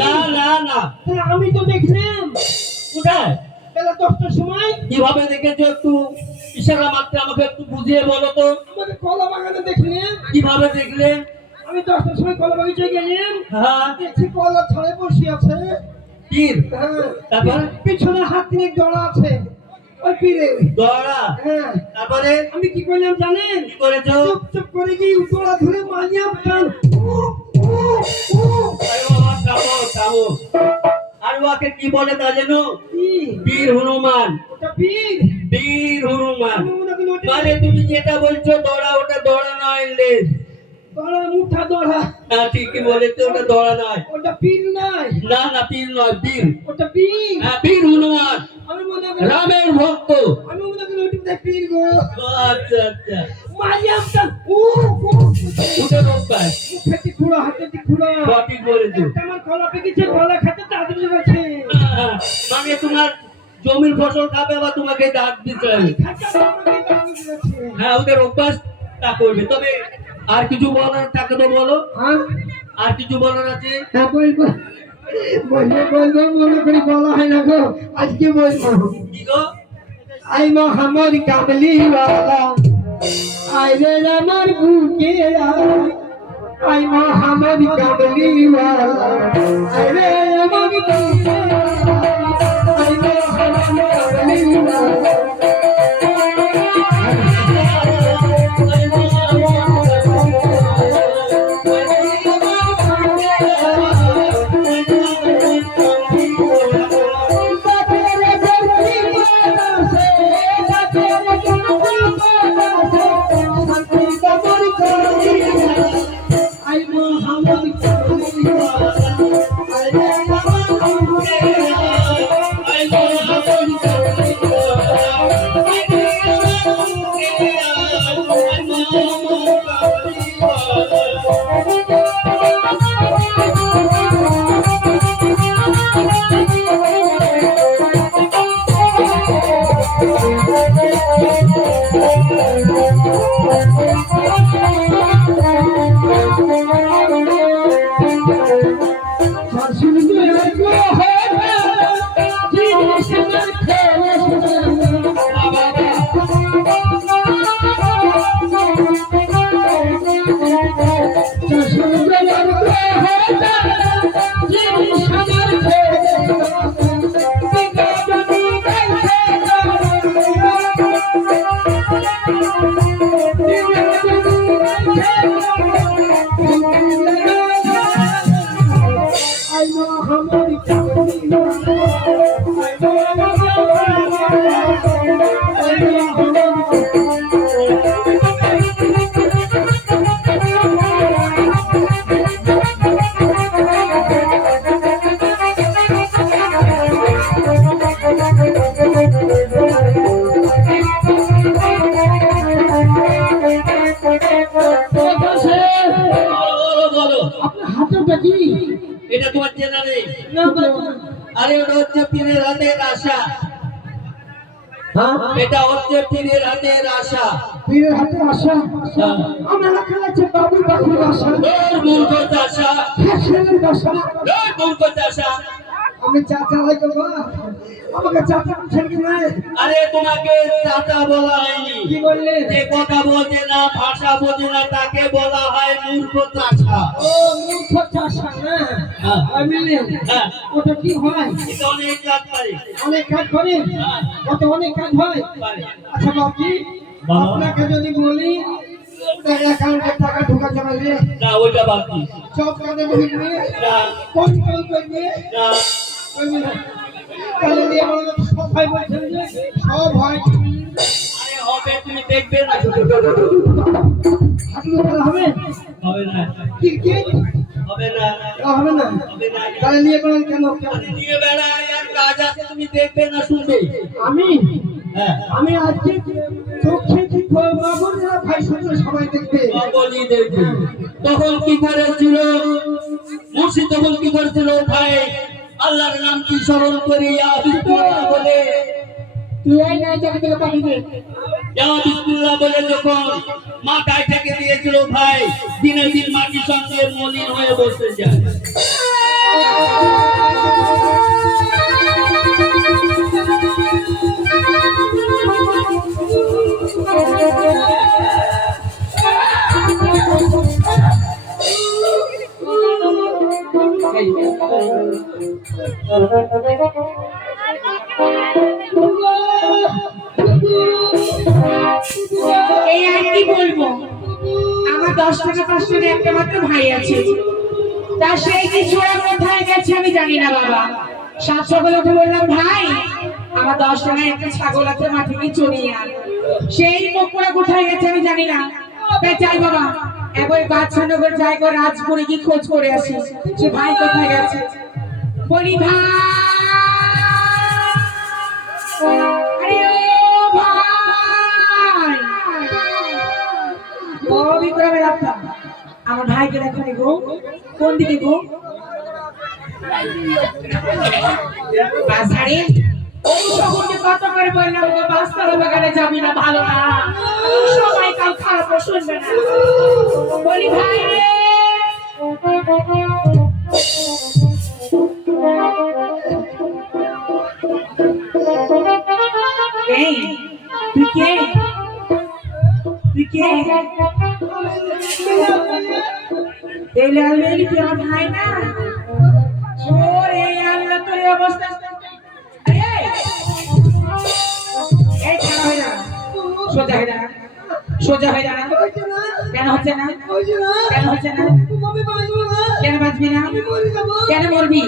না না না, তাহলে আমি তো দেখলাম কোথায় বেলা 10টার সময় কিভাবে দেখেছো একটু ইশারা মাত্র আমাকে একটু বুঝিয়ে বলো তো। আমাদের কলা বাগানে দেখলাম। কিভাবে দেখলে? আমি 10টার সময় কলা বাগিচায় গেলাম, হ্যাঁ, দেখছি কলা ছড়ে বসে আছে। পীর। হ্যাঁ, তারপর? পিছনে হাত নিয়ে দড়া আছে ওই পীরে। দড়া। হ্যাঁ, তারপরে আমি কি করলাম জানেন? কি করেছো? চুপ চুপ করে গিয়ে দড়া ধরে মালিয়া টান। আরে বাবা, থামো থামো। আর ওকে কি বলে তা জানো? কি? বীর হনুমান। ওটা পীর। বীর হনুমান। আমি মনে করি ওটা মানে তুমি যেটা বলছো দড়া, ওটা দড়া নয়, লেজ। দড়া, মুঠা দড়া। হ্যাঁ, ঠিকই বলেছো, ওটা দড়া নয়। ওটা পীর নয়, না না, পীর নয়, বীর। ওটা পীর। হ্যাঁ, বীর হনুমান, আমি মনে করি রামের ভক্ত। ওটা পীর গো। আচ্ছা আচ্ছা, মালিয়া টান। উঠে রোববার। মুখে খুঁড়ো, হাতে খুঁড়ো। সঠিক বলেছো। আমার কলা পেকেছে, কলা খেতে তাড়াতাড়ি গেছে। হ্যাঁ, মানে তোমার জমির ফসল খাবে বা তোমাকে দাঁত দিতে হবে। হ্যাঁ, ওদের অভ্যাস তা করবে। তবে আর কিছু বলার থাকে তো বলো। আর কিছু বলার আছে? হ্যাঁ, বলবো বলবো মনে করি বলা হয় না গো, আজকে বলবো। কি গো? আই মোহাম্মদ কামলিওয়ালা, আই রে আমার বুকে আই মোহাম্মদ কামলিওয়ালা, আই রে আমার বুকে আই মোহাম্মদ কামলিওয়ালা। এটা তোমার চেনা নেই? আরে ওটা হচ্ছে পীরের হাতের আশা। এটা হচ্ছে পীরের হাতের আশা। পীরের হাতে আশা। আমার এলাকায় আছে বাবুর বাবুর আশা। মূর্খ চাষা, ফ্যাশনের আশা। মূর্খ চাষা। আমি চাচা ভাই বাবা, আমাকে চাচা বলছেন কি না? আরে তোমাকে চাচা বলা হয়নি। কি বললে? যে কথা বোঝে না, ভাষা বোঝে না, তাকে বলা হয় মূর্খ চাষা। ও মূর্খ চাষা না? হ্যাঁ। আমি হ্যাঁ। ওটা কি হয়? এটা অনেক কাজ পারে। অনেক কাজ করে? হ্যাঁ। কত অনেক কাজ হয়? পারে। আচ্ছা বাবজি, বলো। আপনাকে যদি বলি অ্যাকাউন্টে টাকা ঢোকা যাবে রে, না, ওইটা বাকি। সব কাজে ঢুকবে, না, কন্ট্রোল করবে, না। করবে না। তাহলে দিয়ে আমাকে সব ভাই বলছেন যে সব হয়। আরে হবে, তুমি দেখবে না। হাঁটলে তাহলে হবে? হবে না, ক্রিকেট হবে না, হবে না। হবে না। তাহলে নিয়ে করেন কেন? আরে নিয়ে বেড়ায় আর কাজ আছে, তুমি দেখবে না, শুনবে। আমি হ্যাঁ, আমি আজকে চোখে কি মাগুরা ভাই শুনলে সবাই দেখবে। বলি দেখবে। তখন কি করেছিল মুর্শিদ? তখন কি করেছিল? ভাই আল্লাহর নাম কি স্মরণ করি বিসমিল্লাহ বলে, তুই এই নাই জায়গা থেকে পাঠিয়ে বিসমিল্লাহ বলে যখন মাথায় থেকে দিয়েছিল, ভাই দিনে দিন মাটির সঙ্গে মলিন হয়ে বসে যায়। এই আর কি বলবো, আমার 10 টাকা 5 টাকা একটা মাত্র ভাই আছে, তা সেই কি ছোড়া কোথায় গেছে আমি জানি না বাবা। সাত সকালে উঠে বললাম ভাই আমার 10 টাকায় একটা ছাগল আছে মাঠে গিয়ে চড়িয়ে আন, সেই মুখপুরা কোথায় গেছে আমি জানি না। তাই যাই বাবা একবার বাদশাহনগর যাই করে রাজপুরে গিয়ে খোঁজ করে আসি সে ভাই কোথায় গেছে। বলি ভাই, আরে ও ভাই, ও বিক্রমের আত্মা, আমার ভাইকে দেখো নি গো, কোন দিকে গো? বাজারে ওই শহরকে কত করে বললাম গো, বাস্তবে বাগানে যাবি না, ভালো না, সময় কাল খারাপ শুনবে না। বলি ভাই রে, এই তুই কে? তুই কে? এই লাল বেলি তুই আমার ভাই না? ওরে আল্লাহ তোর এই অবস্থা, এই খারাপ হয়ে যা, সোজা হয়ে যা, সোজা হয়ে যা। কেন হচ্ছে না? কেন হচ্ছে না? কেন বাঁচবি না? কেন মরবি?